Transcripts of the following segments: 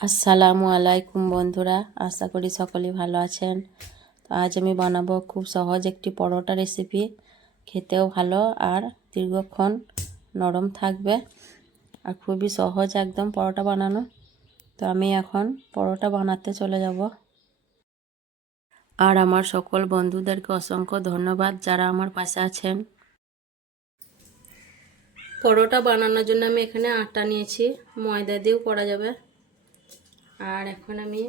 আসসালামু আলাইকুম বন্ধুরা, আশা করি সকলেই ভালো আছেন। তো আজ আমি বানাবো খুব সহজ একটি পরোটা রেসিপি। খেতেও ভালো আর দীর্ঘক্ষণ নরম থাকবে আর খুবই সহজ একদম পরোটা বানানো। তো আমি এখন পরোটা বানাতে চলে যাব। আর আমার সকল বন্ধুদেরকে অসংখ্য ধন্যবাদ যারা আমার পাশে আছেন। পরোটা বানানোর জন্য আমি এখানে আটা নিয়েছি, ময়দা দিয়েও করা যাবে। আর এখন আমি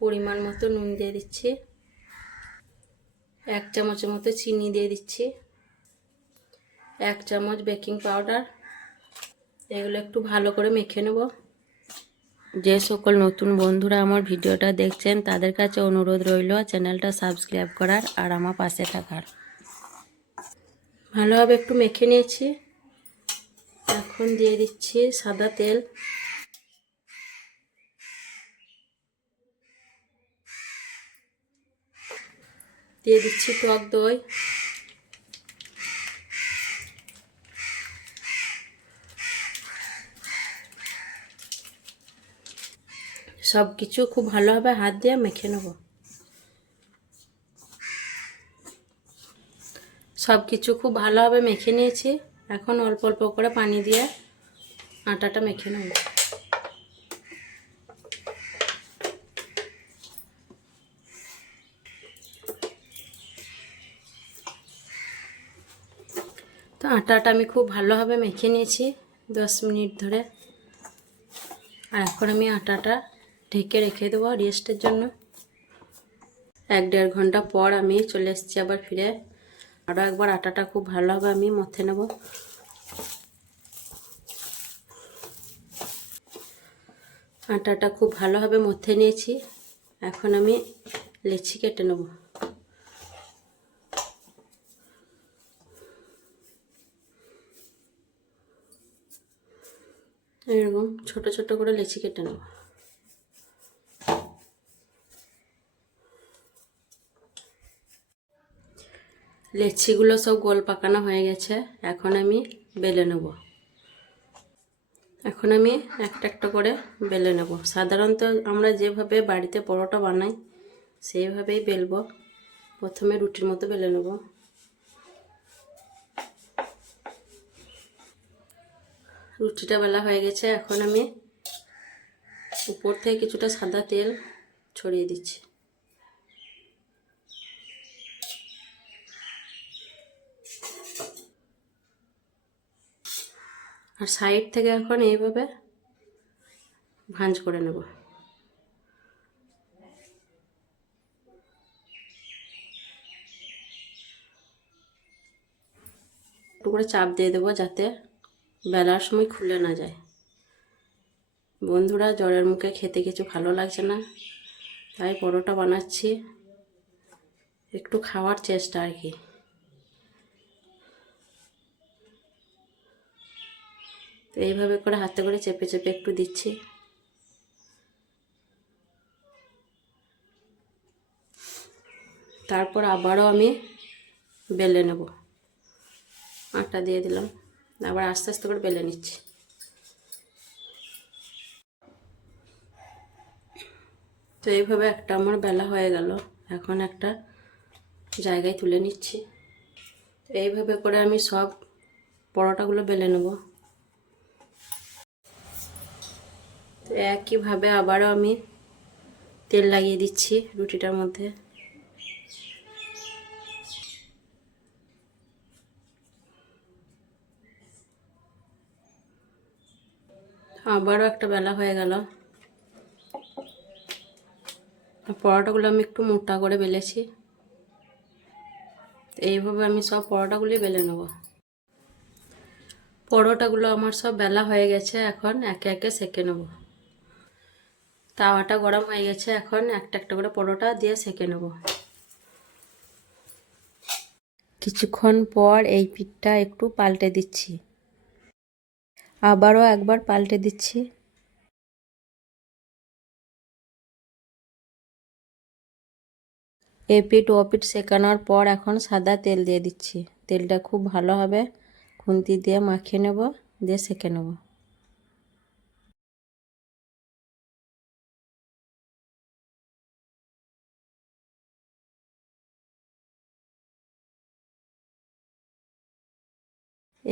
পরিমাণ মতো নুন দিয়ে দিচ্ছি, 1 চামচের মতো চিনি দিয়ে দিচ্ছি, 1 চামচ বেকিং পাউডার। এগুলো একটু ভালো করে মেখে নেব। যে সকল নতুন বন্ধুরা আমার ভিডিওটা দেখছেন তাদের কাছে অনুরোধ রইল চ্যানেলটা সাবস্ক্রাইব করার আর আমার পাশে থাকার। ভালোভাবে একটু মেখে নিয়েছি। এখন দিয়ে দিচ্ছি সাদা তেল, দিয়ে দিচ্ছি টক দই, সব কিছু খুব ভালোভাবে হাত দিয়ে মেখে নেব। সব কিছু খুব ভালোভাবে মেখে নিয়েছি। এখন অল্প অল্প করে পানি দিয়ে আটাটা মেখে নেব। তো আটাটা আমি খুব ভালোভাবে মেখে নিয়েছি 10 মিনিট ধরে। আর এখন আমি আটাটা ঢেকে রেখে দেবো রেস্টের জন্য। 1-1.5 ঘন্টা পর আমি চলে এসেছি আবার ফিরে। আরও একবার আটাটা খুব ভালোভাবে আমি মথে নেব। আটাটা খুব ভালোভাবে মথে নিয়েছি। এখন আমি লেচি কেটে নেব। এরকম ছোট ছোট করে লেচি কেটে নেব। লেচিগুলো সব গোল পাকানো হয়ে গেছে। এখন আমি বেলে নেব। এখন আমি একটা একটা করে বেলে নেব। সাধারণত আমরা যেভাবে বাড়িতে পরোটা বানাই সেইভাবেই বেলবো। প্রথমে রুটির মতো বেলে নেব। রুটিটা বেলা হয়ে গেছে। এখন আমি উপর থেকে কিছুটা সাদা তেল ছড়িয়ে দিচ্ছি। আর সাইড থেকে এখন এইভাবে ভাঁজ করে নেব। একটু করে চাপ দিয়ে দেবো যাতে বেলার সময় খুলে না যায়। বন্ধুরা, জ্বরের মুখে খেতে কিছু ভালো লাগছে না, তাই পরোটা বানাচ্ছি, একটু খাওয়ার চেষ্টা আর কি। তো এইভাবে করে হাতে করে চেপে চেপে একটু দিচ্ছি। তারপর আবারও আমি বেলে নেব। আটা দিয়ে দিলাম, আবার আস্তে আস্তে করে বেলে নিচ্ছি। তো এইভাবে একটা আমার বেলা হয়ে গেল। এখন একটা জায়গায় তুলে নিচ্ছি। তো এইভাবে করে আমি সব পরোটাগুলো বেলে নেব। তো একইভাবে আবারও আমি তেল লাগিয়ে দিচ্ছি রুটিটার মধ্যে। আবারও একটা বেলা হয়ে গেল। পরোটাগুলো আমি একটু মোটা করে বেলেছি। এইভাবে আমি সব পরোটাগুলি বেলে নেব। পরোটাগুলো আমার সব বেলা হয়ে গেছে। এখন একে একে সেঁকে নেব। তাওয়াটা গরম হয়ে গেছে। এখন একটা একটা করে পরোটা দিয়ে সেঁকে নেব। কিছুক্ষণ পর এই পিঠটা একটু পাল্টে দিচ্ছি। আবারও একবার পাল্টে দিচ্ছি। এপিঠ ওপিঠ সেঁকানোর পর এখন সাদা তেল দিয়ে দিচ্ছি। তেলটা খুব ভালোভাবে খুন্তি দিয়ে মাখিয়ে নেব, দিয়ে সেঁকে নেব।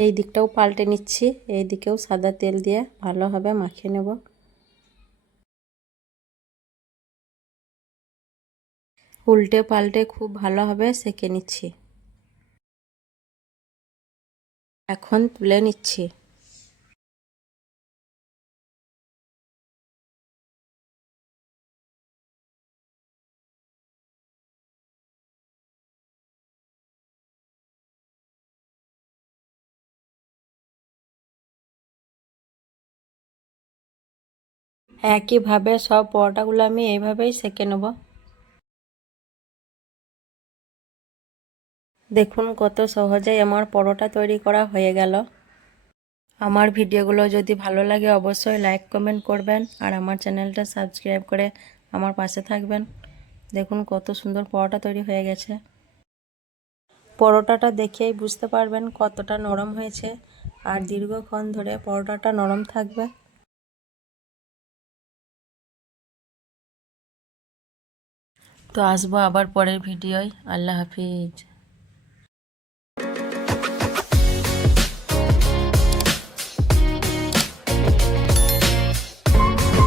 এই দিকটাও পাল্টে নিচ্ছি, এই দিকেও সাদা তেল দিয়ে ভালোভাবে মাখিয়ে নেব। উল্টে পাল্টে খুব ভালোভাবে সেঁকে নিচ্ছি। এখন তুলে নিচ্ছি। একইভাবে সব পরোটাগুলো আমি এইভাবেই সেঁকে নেব। দেখুন কত সহজেই আমার পরোটা তৈরি করা হয়ে গেল। আমার ভিডিওগুলো যদি ভালো লাগে অবশ্যই লাইক কমেন্ট করবেন আর আমার চ্যানেলটা সাবস্ক্রাইব করে আমার পাশে থাকবেন। দেখুন কত সুন্দর পরোটা তৈরি হয়ে গেছে। পরোটাটা দেখেই বুঝতে পারবেন কতটা নরম হয়েছে আর দীর্ঘক্ষণ ধরে পরোটাটা নরম থাকবে। তো আসবো আবার পরের ভিডিওয়। আল্লাহ হাফিজ।